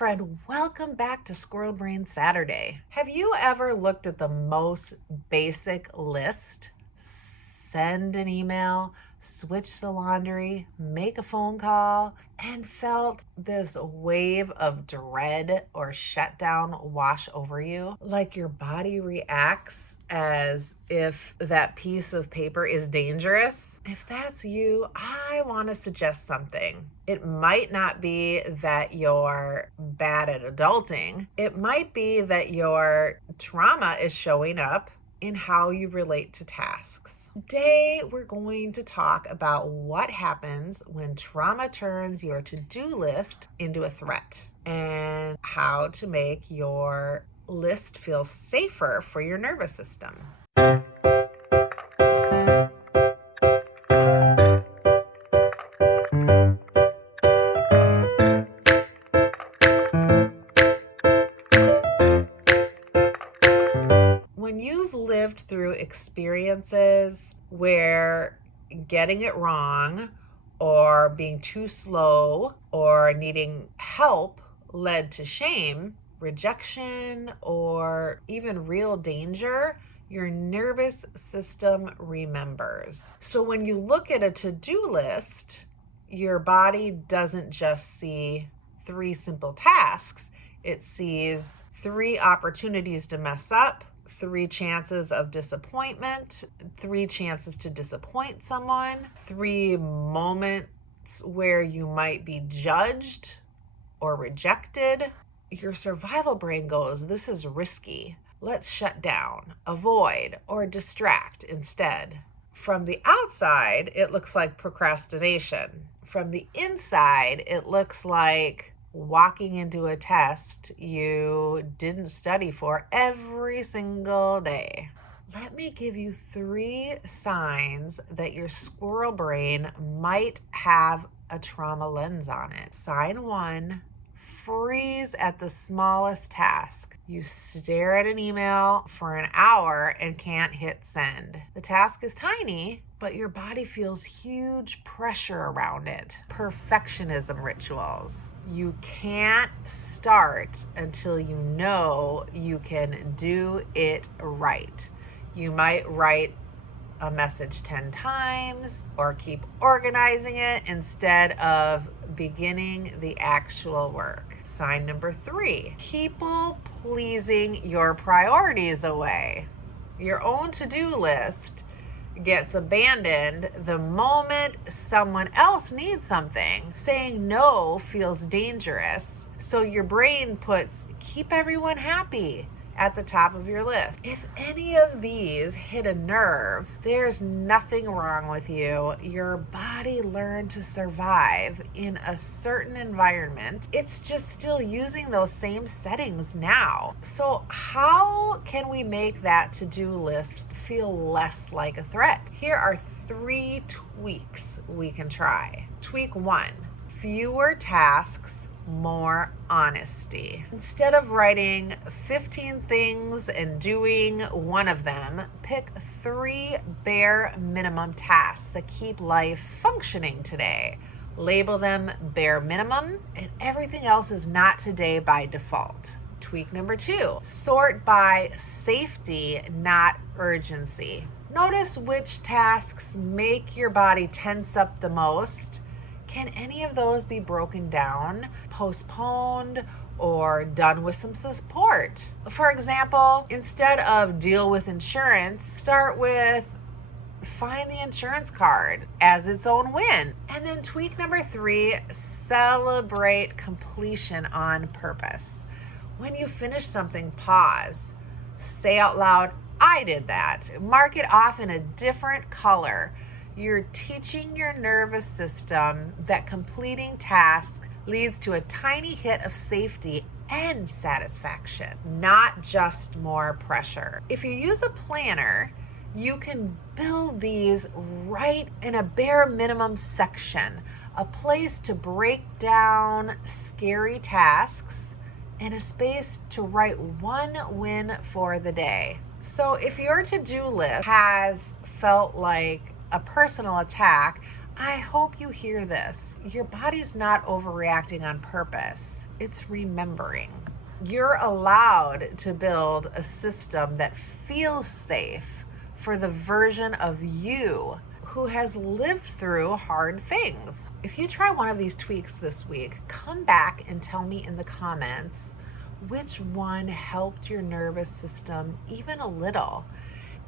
friend. Welcome back to Squirrel Brain Saturday. Have you ever looked at the most basic list? Send an email, switch the laundry, make a phone call, and felt this wave of dread or shutdown wash over you? Like your body reacts as if that piece of paper is dangerous? If that's you, I want to suggest something. It might not be that you're bad at adulting. It might be that your trauma is showing up in how you relate to tasks. Today, we're going to talk about what happens when trauma turns your to-do list into a threat and how to make your list feel safer for your nervous system. When you've lived through experiences where getting it wrong or being too slow or needing help led to shame, rejection, or even real danger, your nervous system remembers. So when you look at a to-do list, your body doesn't just see 3 simple tasks. It sees 3 opportunities to mess up, 3 chances of disappointment, 3 chances to disappoint someone, 3 moments where you might be judged or rejected. Your survival brain goes, this is risky. Let's shut down, avoid, or distract instead. From the outside, it looks like procrastination. From the inside, it looks like walking into a test you didn't study for every single day. Let me give you 3 signs that your squirrel brain might have a trauma lens on it. Sign 1, freeze at the smallest task. You stare at an email for an hour and can't hit send. The task is tiny, but your body feels huge pressure around it. Perfectionism rituals. You can't start until you know you can do it right. You might write a message 10 times or keep organizing it instead of beginning the actual work. Sign number 3, people pleasing your priorities away. Your own to-do list gets abandoned the moment someone else needs something. Saying no feels dangerous, so your brain puts keep everyone happy at the top of your list. If any of these hit a nerve, there's nothing wrong with you. Your body learned to survive in a certain environment. It's just still using those same settings now. So how can we make that to-do list feel less like a threat? Here are 3 tweaks we can try. Tweak 1, fewer tasks, more honesty. Instead of writing 15 things and doing one of them, pick 3 bare minimum tasks that keep life functioning today. Label them bare minimum, and everything else is not today by default. Tweak number 2, sort by safety, not urgency. Notice which tasks make your body tense up the most. Can any of those be broken down, postponed, or done with some support? For example, instead of deal with insurance, start with find the insurance card as its own win. And then tweak number 3, celebrate completion on purpose. When you finish something, pause. Say out loud, I did that. Mark it off in a different color. You're teaching your nervous system that completing tasks leads to a tiny hit of safety and satisfaction, not just more pressure. If you use a planner, you can build these right in a bare minimum section, a place to break down scary tasks and a space to write one win for the day. So if your to-do list has felt like a personal attack, I hope you hear this. Your body's not overreacting on purpose. it's remembering. You're allowed to build a system that feels safe for the version of you who has lived through hard things. If you try one of these tweaks this week, come back and tell me in the comments which one helped your nervous system even a little.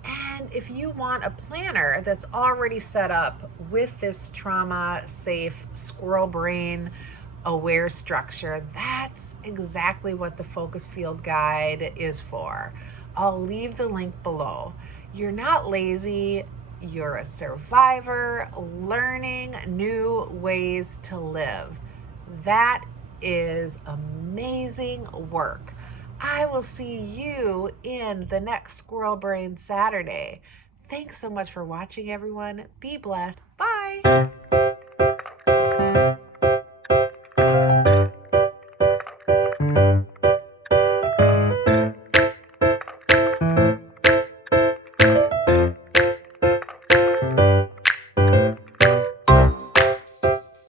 And if you want a planner that's already set up with this trauma safe squirrel brain aware structure, that's exactly what the focus field guide is for. I'll leave the link below. You're not lazy, you're a survivor learning new ways to live. That is amazing work. I will see you in the next Squirrel Brain Saturday. Thanks so much for watching, everyone. Be blessed. Bye.